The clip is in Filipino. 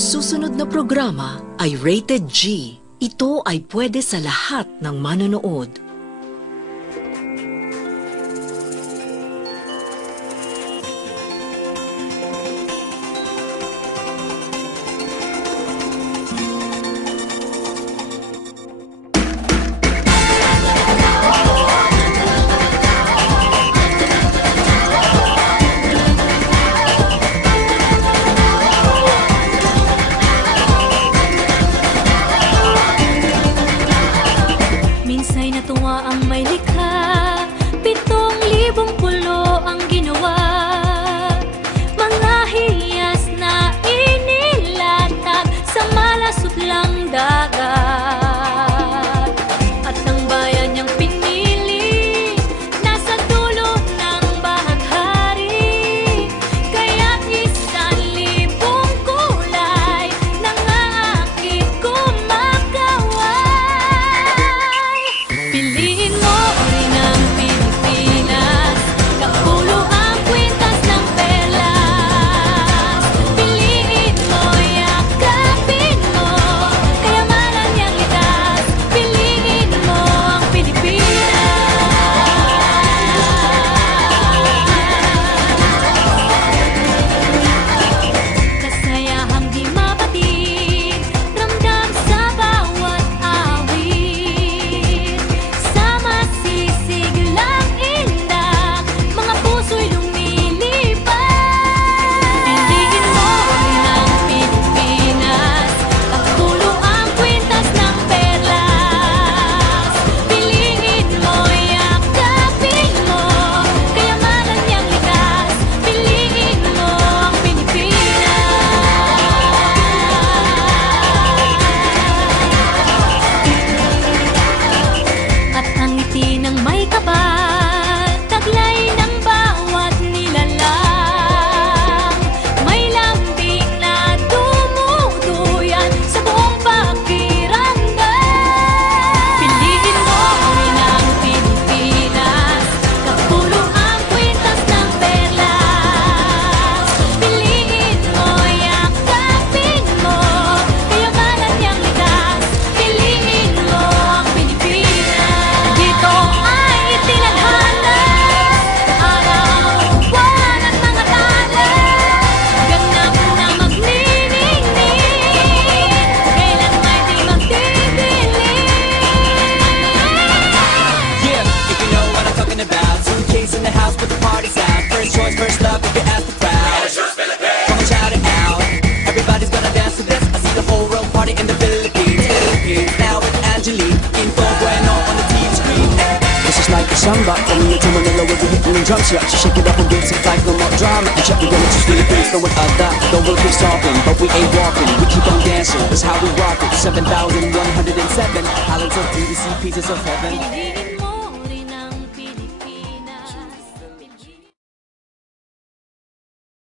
susunod na programa ay rated G. Ito ay pwede sa lahat ng manonood. Minsa'y natuwa ang may likha, 7,000 pulo ang ginawa. Mga hiyas na inilatag sa malasot lang dagat. At ang bayan niyang pinili, nasa dulo ng bahaghari. Kaya't 1,000 kulay nangaakit kumakaway. Piliin mo rin ang Pilipinas, kapulo ang kwintas ng perlas. Piliin mo, yakapin mo, kayamanan niyang likas. Piliin mo ang Pilipinas. Kasayahang di mapatid, ramdam sa bawat awit. Sama sisiglang indak, mga puso'y lumilipad. Piliin mo rin ang Pilipinas, kapulo ang kwintas ng perlas. Piliin mo, yakapin mo, kayamanan niyang likas. Piliin mo ang Pilipinas. At ang ngiti ng may kapal, taglay ng bawat nilalang. May lambing na dumuduyan sa buong pakiramdam. Piliin mo rin ang Pilipinas, kapulo ang kwintas ng perlas. Piliin mo, yakapin mo, kayamanan niyang likas. Piliin mo ang Pilipinas. Dito ay itinadhana, araw, buwan at mga tala. Ganap na magniningning, kailan may di magdidilim. Yeah, if you know what I'm talking about. Suitcase in the house, put the party's out. First choice, first love, if you ask the crowd. Come on, shout it out. Everybody's gonna dance to this. I see the whole world party in the Philippines. Now with Angelique, Info Bueno on the TV screen. This is like a samba, coming into Manila with the hitting and drums. Yeah, she shake it up and gives it like no more drama. And check, we're gonna choose Philippines, no one other. The world keeps talking, but we ain't walking. We keep on dancing, that's how we rock it. 7,107 islands of beauty, see pieces of heaven. Piliin